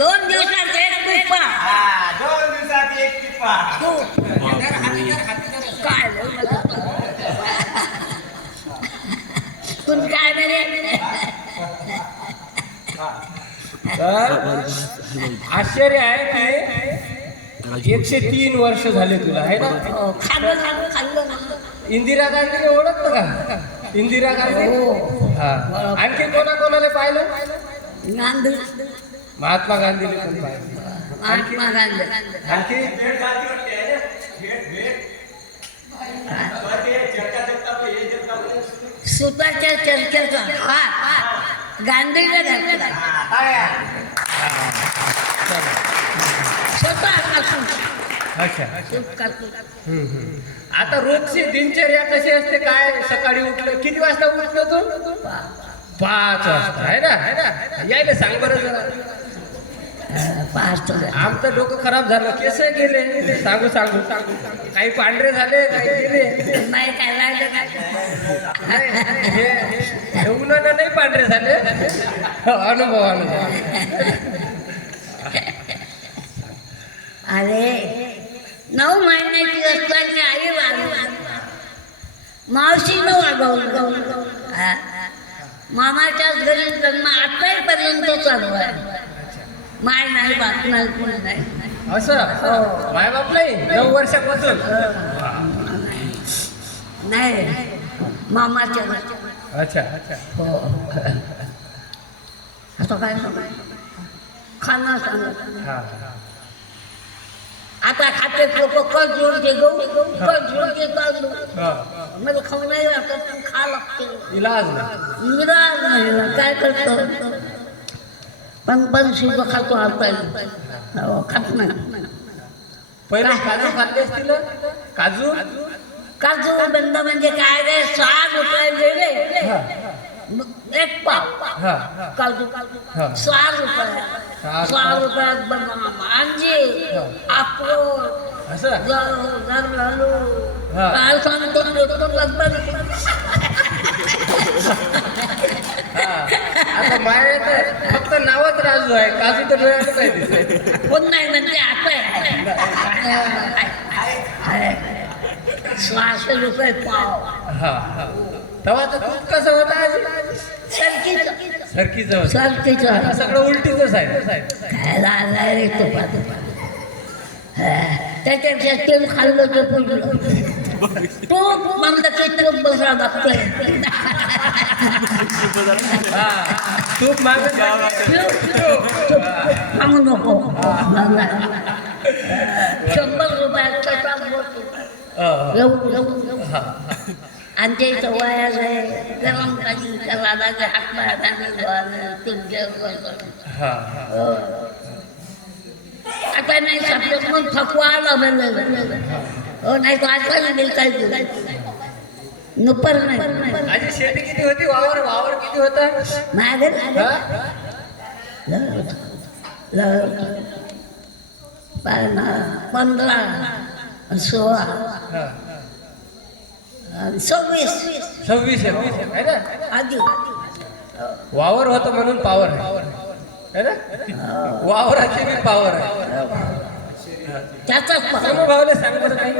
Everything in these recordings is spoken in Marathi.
दोन दिवसात एक पिपा हा दोन दिवसात एक टिपा तू काय नाही आश्चर्य आहे की एकशे तीन वर्ष झाले तुला आहे ना? हो, खाल्लं खाल्लं खाल्लं खाल्लं. इंदिरा गांधीने ओळखतं का इंदिरा गांधी? हो. हा. आणखी कोणा कोणाला पाहिलं? गांधी महात्मा पाहिलं. महात्मा गांधी. आणखी? सुताच्या चर्चेचा. हात गांधीला घातला स्वतः अच्छा. आता रोजची दिनचर्या कशी असते? काय सकाळी उठलं किती वाजता उठलो तू? पाच वाजता. आहे ना? यायला सांग बरं जरा. आमचं डोकं खराब झालं. केस गेले. सांगू सांगू सांगू. काही पांढरे झाले काही गेले नाही काय हे हे उन्हानं नाही पांढरे झाले. अनुभव अनुभव. अरे नऊ महिन्याची असताना आई मावशीनं वागवलं. हा. मामाच्याच घरी जन्म आतापर्यंत चालू आहे. माय नाही बाप नाही कोणी नाही. असं? मायबाप नाही? नऊ वर्षापासून? नाही मामाच्या अच्छा अच्छा. हो. आता काय खाना सांगत हा. आता खाते लोक कल जोडते गहू कल जोडते तांदूळ हा. मला खाऊ नाही वाटत पण खा लागते. इलाज नाही. निराज नाही काय करतो? पण पण शिक खातो आता खात नाही पहिले काजू खाल्ले असतील? काजू काजू बंद म्हणजे काय रे सहा रुपये मग एक पाव काजू हा. सहा रुपये सहा रुपयात अक्रोड. काय सांगतो लगभग हा आता तर फक्त नावच राजू आहे. काजू तर दिसत कोण नाही म्हणजे आता. सहाशे रुपये पाव. हा तेव्हा तर कसं होतं आजी? सरकीचं. सरकीचं आता सगळं उलटीच आहे. काय रे त्याच्यापेक्षा तेल खाल्लं तर पडलं तूप म्हणलं की तूप बसा लागतंय हा तूप मागत सांगू नको शंभर रुपयाचा तांबूळ एवढं एवढं आमच्या इथं वयाच आहे गरम पाणी त्याला लागे हातपाय आणि तुमच्या हा आता नाही सापडत मग थकवा आला म्हणलं हो नाही तर आता नाही काय नुपर नाही. आजी शेती किती होती? वावर वावर किती होता? हा? पंधरा सोळा. सव्वीस. सव्वीस आधी. वावर होतं म्हणून पावर आहे. ना? वावराची बी पावर आहे. त्याचाच सांगू भाऊले सांग बरं काही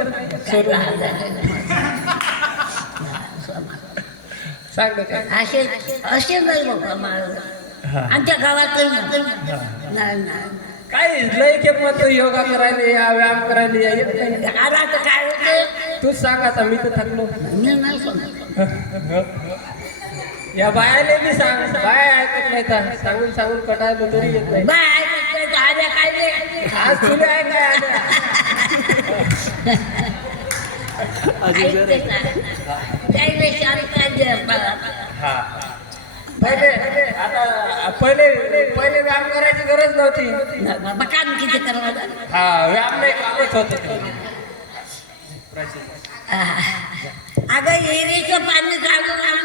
सांग ना काय असे असे नाही हा. आमच्या गावातही नाही. नाही काय लय के मत योगा करायला या व्यायाम करायला या येत नाही. घरात काय होते तूच सांग आता मी तर थकलो. मी नाही या बायाले बी सांग. बाय ऐकत नाही तर सांगून सांगून कटायला तरी येत नाही. बाय ऐकत नाही तर आल्या काय रे? आज तुला आहे काय आल्या? त्याने काय? शांत आहे हा पहिले आता पहिले पहिले व्यायाम करायची गरज नव्हती काम किती करावं हा व्यायाम नाही कामच होत अगं एरीचं पाणी काढून आण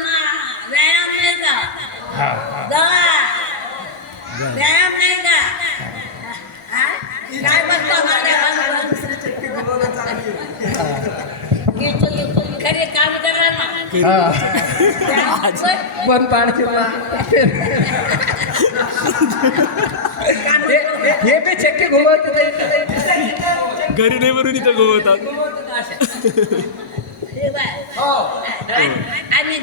व्यायाम नाही का दवा व्यायाम नाही का काय बसता माझ्या खरे काम करा पण ए- हे बी चक्की घुमवत घरी नाही म्हणून इथं गोवतात हे. बाय हो. आणि